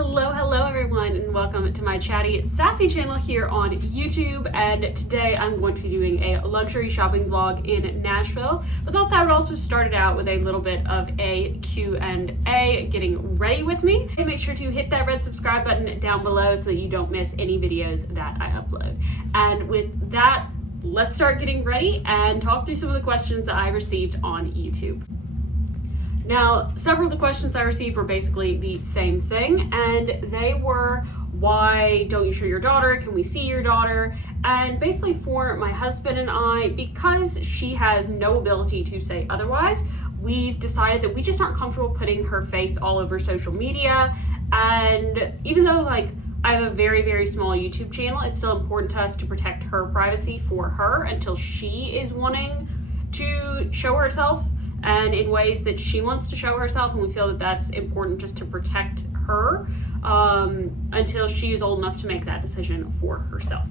Hello everyone, and welcome to my chatty, sassy channel here on YouTube. And today I'm going to be doing a luxury shopping vlog in Nashville. But thought that would also start it out with a little bit of a Q&A, getting ready with me. And make sure to hit that red subscribe button down below so that you don't miss any videos that I upload. And with that, let's start getting ready and talk through some of the questions that I received on YouTube. Now, several of the questions I received were basically the same thing, and they were, why don't you show your daughter? Can we see your daughter? And basically for my husband and I, because she has no ability to say otherwise, we've decided that we just aren't comfortable putting her face all over social media. And even though I have a very small YouTube channel, it's still important to us to protect her privacy for her until she is wanting to show herself and in ways that she wants to show herself, and we feel that that's important just to protect her until she is old enough to make that decision for herself.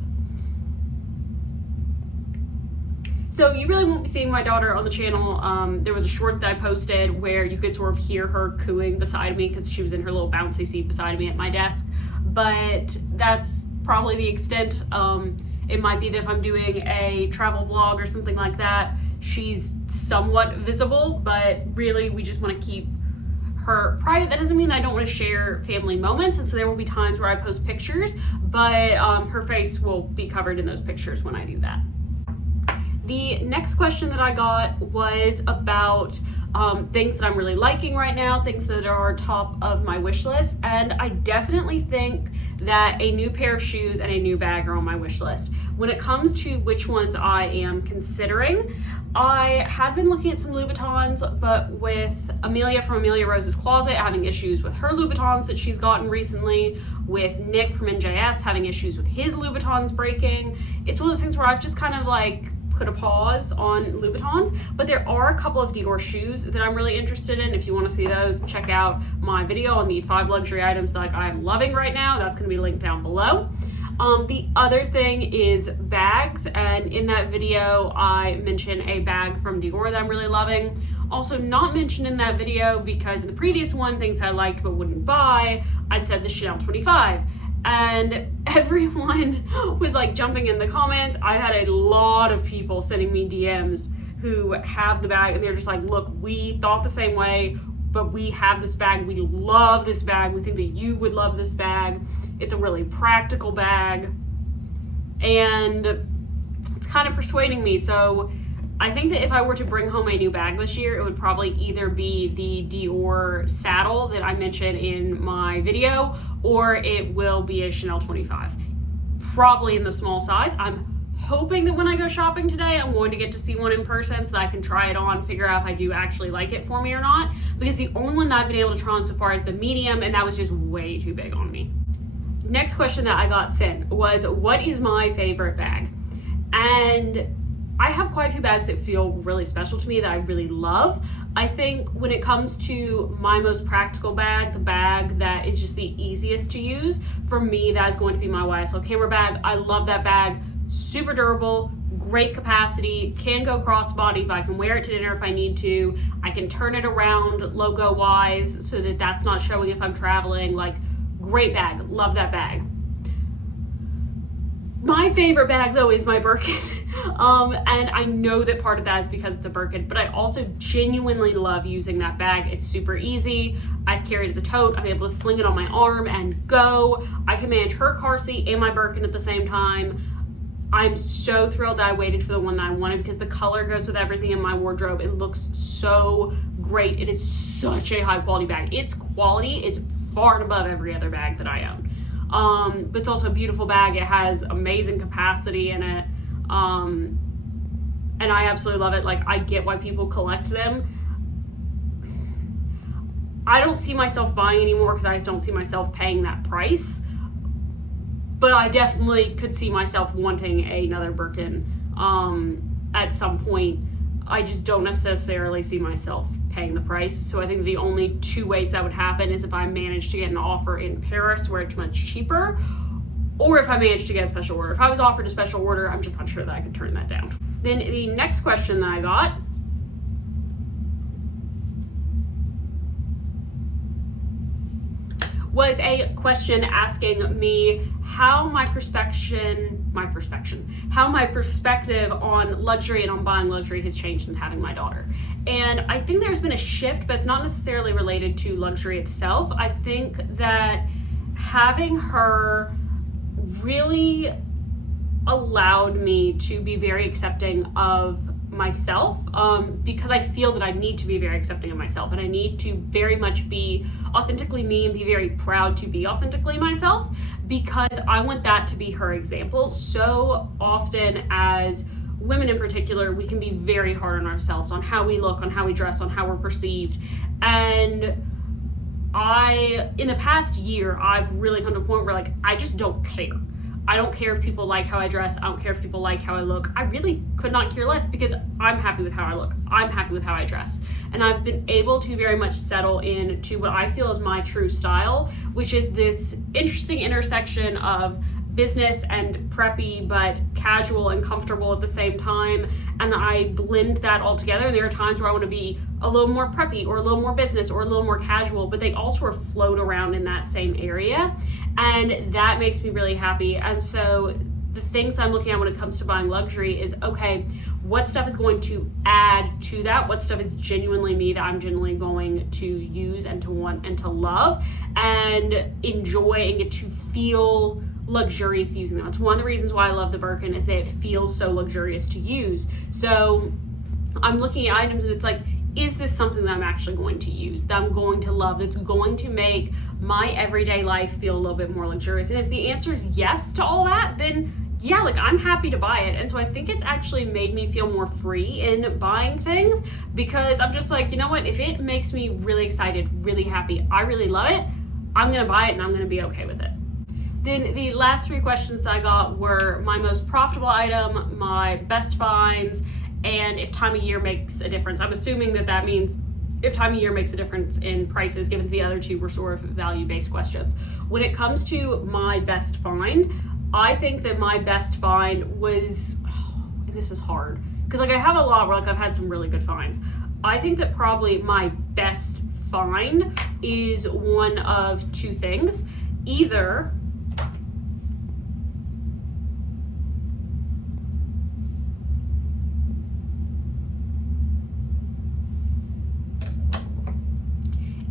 So you really won't be seeing my daughter on the channel. There was a short that I posted where you could sort of hear her cooing beside me because she was in her little bouncy seat beside me at my desk, but that's probably the extent. It might be that if I'm doing a travel vlog or something like that, she's somewhat visible, but really we just want to keep her private. That doesn't mean I don't want to share family moments, and so there will be times where I post pictures, but her face will be covered in those pictures when I do that. The next question that I got was about things that I'm really liking right now, things that are top of my wish list, and I definitely think that a new pair of shoes and a new bag are on my wish list. When it comes to which ones I am considering, I had been looking at some Louboutins, but with Amelia from Amelia Rose's Closet having issues with her Louboutins that she's gotten recently, with Nick from NJS having issues with his Louboutins breaking, it's one of those things where I've just kind of put a pause on Louboutins. But there are a couple of Dior shoes that I'm really interested in. If you want to see those, check out my video on the 5 luxury items that I'm loving right now. That's going to be linked down below. The other thing is bags, and in that video I mentioned a bag from Dior that I'm really loving. Also not mentioned in that video because in the previous one, things I liked but wouldn't buy, I'd said the Chanel 25. And everyone was jumping in the comments. I had a lot of people sending me DMs who have the bag, and they're just like, look, we thought the same way, but we have this bag. We love this bag. We think that you would love this bag. It's a really practical bag, and it's kind of persuading me. So I think that if I were to bring home a new bag this year, it would probably either be the Dior saddle that I mentioned in my video, or it will be a Chanel 25, probably in the small size. I'm hoping that when I go shopping today, I'm going to get to see one in person so that I can try it on, figure out if I do actually like it for me or not, because the only one that I've been able to try on so far is the medium, and that was just way too big on me. Next question that I got sent was, what is my favorite bag? And I have quite a few bags that feel really special to me that I really love. I think when it comes to my most practical bag, the bag that is just the easiest to use, for me that is going to be my YSL camera bag. I love that bag. Super durable, great capacity, can go crossbody, but I can wear it to dinner if I need to. I can turn it around logo wise so that that's not showing if I'm traveling. Great bag, love that bag. My favorite bag though is my Birkin, and I know that part of that is because it's a Birkin, but I also genuinely love using that bag. It's super easy. I carry it as a tote. I'm able to sling it on my arm and go. I can manage her car seat and my Birkin at the same time. I'm so thrilled that I waited for the one that I wanted because the color goes with everything in my wardrobe. It looks so great. It is such a high quality bag. Its quality is far and above every other bag that I own. But it's also a beautiful bag. It has amazing capacity in it. And I absolutely love it. I get why people collect them. I don't see myself buying anymore because I just don't see myself paying that price. But I definitely could see myself wanting another Birkin at some point. I just don't necessarily see myself paying the price. So I think the only two ways that would happen is if I managed to get an offer in Paris where it's much cheaper, or if I managed to get a special order. If I was offered a special order, I'm just not sure that I could turn that down. Then the next question that I got was a question asking me how my perspective on luxury and on buying luxury has changed since having my daughter. And I think there's been a shift, but it's not necessarily related to luxury itself. I think that having her really allowed me to be very accepting of myself, because I feel that I need to be very accepting of myself, and I need to very much be authentically me and be very proud to be authentically myself, because I want that to be her example. So often as women in particular, we can be very hard on ourselves, on how we look, on how we dress, on how we're perceived. And in the past year, I've really come to a point where like, I just don't care. I don't care if people like how I dress. I don't care if people like how I look. I really could not care less, because I'm happy with how I look. I'm happy with how I dress. And I've been able to very much settle into what I feel is my true style, which is this interesting intersection of business and preppy, but casual and comfortable at the same time. And I blend that all together. There are times where I want to be a little more preppy or a little more business or a little more casual, but they all sort of float around in that same area. And that makes me really happy. And so the things I'm looking at when it comes to buying luxury is, okay, what stuff is going to add to that? What stuff is genuinely me that I'm genuinely going to use and to want and to love and enjoy and get to feel luxurious using them. It's one of the reasons why I love the Birkin, is that it feels so luxurious to use. So I'm looking at items and it's like, is this something that I'm actually going to use, that I'm going to love, that's going to make my everyday life feel a little bit more luxurious? And if the answer is yes to all that, then yeah, like I'm happy to buy it. And so I think it's actually made me feel more free in buying things, because I'm just like, you know what, if it makes me really excited, really happy, I really love it, I'm gonna buy it and I'm gonna be okay with it. Then the last 3 questions that I got were my most profitable item, my best finds, and if time of year makes a difference. I'm assuming that means if time of year makes a difference in prices, given the other 2 were sort of value-based questions. When it comes to my best find, I think that my best find was, and this is hard, because like I have a lot where like I've had some really good finds. I think that probably my best find is one of 2 things. Either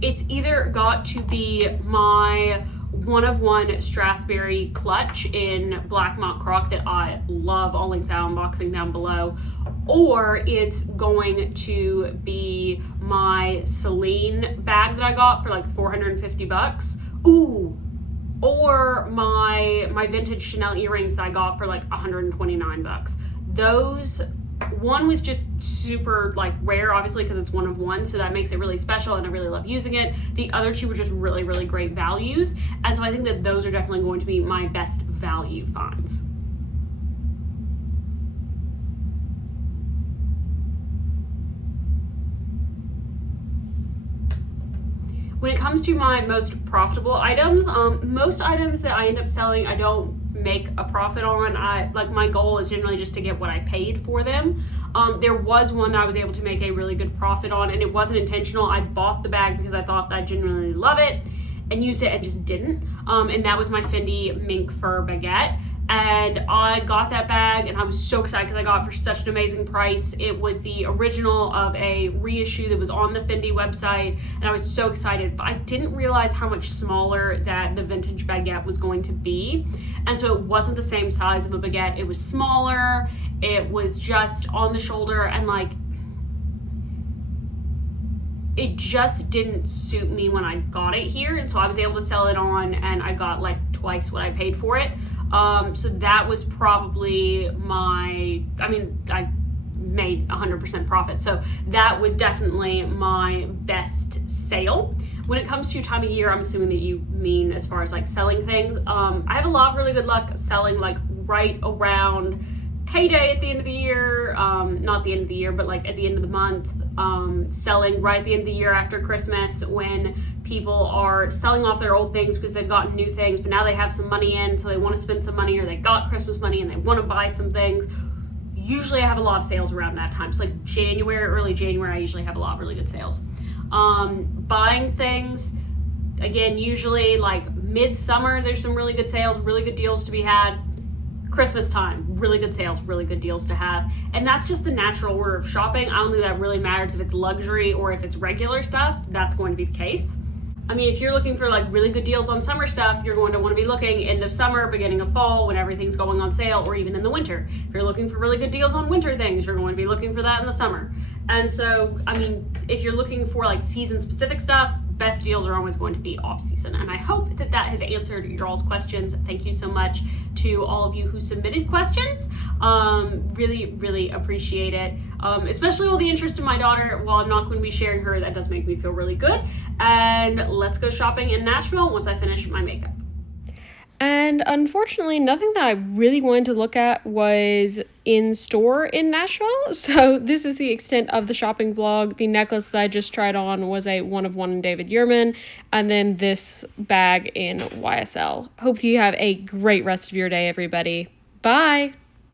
it's either got to be my one-of-one Strathberry clutch in Black Mock Croc that I love. I'll link that unboxing down below. Or it's going to be my Celine bag that I got for like 450 bucks. Ooh. Or my vintage Chanel earrings that I got for like 129 bucks. Those, one was just super like rare, obviously, because it's one of one, so that makes it really special and I really love using it. The other 2 were just really, really great values, and so I think that those are definitely going to be my best value finds. When it comes to my most profitable items, most items that I end up selling, I don't make a profit on. My goal is generally just to get what I paid for them. There was one that I was able to make a really good profit on, and it wasn't intentional. I bought the bag because I thought that I genuinely love it and used it and just didn't. And that was my Fendi mink fur baguette. And I got that bag and I was so excited because I got it for such an amazing price. It was the original of a reissue that was on the Fendi website, and I was so excited, but I didn't realize how much smaller that the vintage baguette was going to be. And so it wasn't the same size of a baguette. It was smaller, it was just on the shoulder, and like it just didn't suit me when I got it here. And so I was able to sell it on and I got like twice what I paid for it. So that was probably I made 100% profit. So that was definitely my best sale. When it comes to time of year, I'm assuming that you mean as far as like selling things. I have a lot of really good luck selling like right around payday at the end of the year, not the end of the year, but like at the end of the month, selling right at the end of the year after Christmas, when people are selling off their old things because they've gotten new things, but now they have some money in, so they want to spend some money, or they got Christmas money and they want to buy some things. Usually I have a lot of sales around that time. So like January, early January, I usually have a lot of really good sales. Buying things, Again, usually like midsummer, there's some really good sales, really good deals to be had. Christmas time, really good sales, really good deals to have. And that's just the natural order of shopping. I don't think that really matters if it's luxury or if it's regular stuff. That's going to be the case. I mean, if you're looking for like really good deals on summer stuff, you're going to want to be looking end of summer, beginning of fall, when everything's going on sale, or even in the winter. If you're looking for really good deals on winter things, you're going to be looking for that in the summer. And so, I mean, if you're looking for like season specific stuff, best deals are always going to be off season. And I hope that that has answered your all's questions. Thank you so much to all of you who submitted questions. Really, really appreciate it. Especially all the interest in my daughter. While I'm not going to be sharing her, that does make me feel really good. And let's go shopping in Nashville once I finish my makeup. And unfortunately, nothing that I really wanted to look at was in store in Nashville. So this is the extent of the shopping vlog. The necklace that I just tried on was a 1-of-1 in David Yurman. And then this bag in YSL. Hope you have a great rest of your day, everybody. Bye!